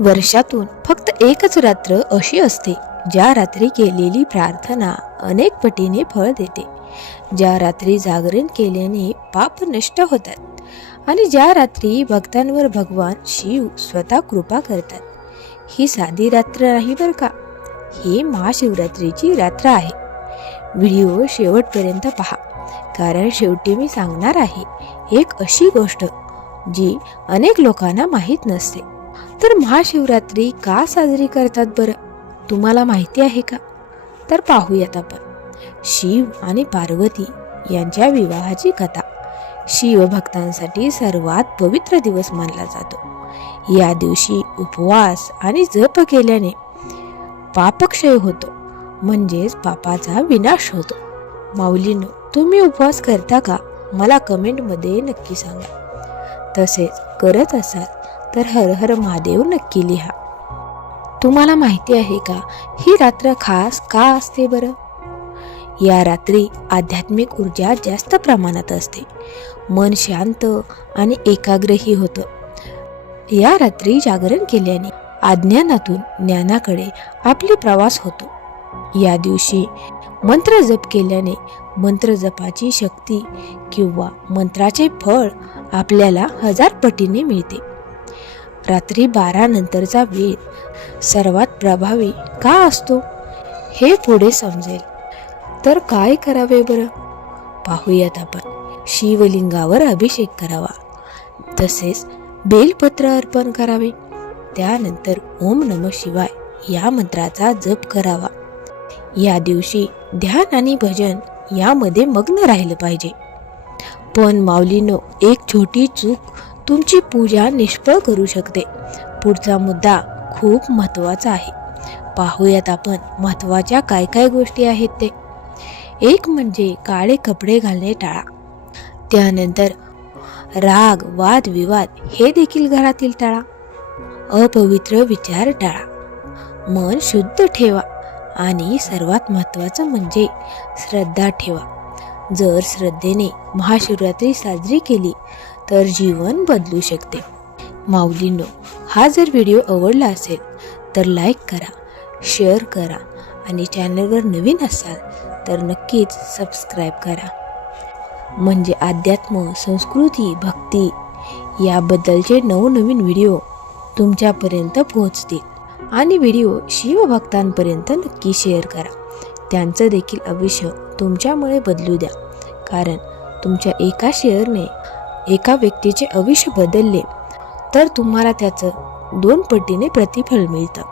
वर्षातून फक्त एकच रात्र अशी असते ज्या रात्री केलेली प्रार्थना अनेक पटीने फळ देते. ज्या रात्री जागरण केल्याने पाप नष्ट होतात आणि ज्या रात्री भक्तांवर भगवान शिव स्वतः कृपा करतात ही साधी रात्र नाही बरं का? ही महाशिवरात्रीची रात्र आहे. व्हिडिओ शेवटपर्यंत पहा कारण शेवटी मी सांगणार आहे एक अशी गोष्ट जी अनेक लोकांना माहीत नसते. तर महाशिवरात्री का साजरी करतात बरं? तुम्हाला माहिती आहे का? तर पाहूयात आपण. शिव आणि पार्वती यांच्या विवाहाची कथा. शिवभक्तांसाठी सर्वात पवित्र दिवस मानला जातो. या दिवशी उपवास आणि जप केल्याने पापक्षय होतो म्हणजेच पापाचा विनाश होतो. माऊलीनं तुम्ही उपवास करता का? मला कमेंटमध्ये नक्की सांगा. तसेच करत असाल तर हर हर महादेव नक्की लिहा. तुम्हाला माहिती आहे का ही रात्र खास का असते बरं? या रात्री आध्यात्मिक ऊर्जा जास्त प्रमाणात असते. मन शांत आणि एकाग्रही होतं. या रात्री जागरण केल्याने अज्ञानातून ज्ञानाकडे आपली प्रवास होतो. या दिवशी मंत्र जप केल्याने मंत्र जपाची शक्ती किंवा मंत्राचे फळ आपल्याला हजार पटीने मिळते. रात्री बारा नंतरचा वेळ सर्वात प्रभावी का असतो? हे पुढे समजेल. तर काय करावे बरं? पाहूयात आपण. शिवलिंगावर अभिषेक करावा. तसेच बेलपत्र अर्पण करावे. त्यानंतर ओम नम शिवाय या मंत्राचा जप करावा. या दिवशी ध्यान आणि भजन यामध्ये मग्न राहिलं पाहिजे. पण माऊलीनो एक छोटी चूक तुमची पूजा निष्फळ करू शकते. पुढचा मुद्दा खूप महत्त्वाचा आहे. पाहूयात आपण महत्त्वाच्या काय काय गोष्टी आहेत ते. एक म्हणजे काळे कपडे घालणे टाळा. त्यानंतर राग वाद विवाद हे देखील घरातील टाळा. अपवित्र विचार टाळा. मन शुद्ध ठेवा. आणि सर्वात महत्त्वाचं म्हणजे श्रद्धा ठेवा. जर श्रद्धेने महाशिवरात्री साजरी केली तर जीवन बदलू शकते. माऊलींनो हा जर व्हिडिओ आवडला असेल तर लाईक करा शेअर करा आणि चॅनलवर नवीन असाल तर नक्कीच सबस्क्राईब करा. म्हणजे अध्यात्म संस्कृती भक्ती याबद्दलचे नवनवीन व्हिडिओ तुमच्यापर्यंत पोहोचतील. आणि व्हिडिओ शिवभक्तांपर्यंत नक्की शेअर करा. त्यांचं देखील आयुष्य तुमच्यामुळे बदलू द्या. कारण तुमच्या एका शेअरने एका व्यक्तीचे आयुष्य बदलले तर तुम्हाला त्याचं दोन पटीने प्रतिफळ मिळतं.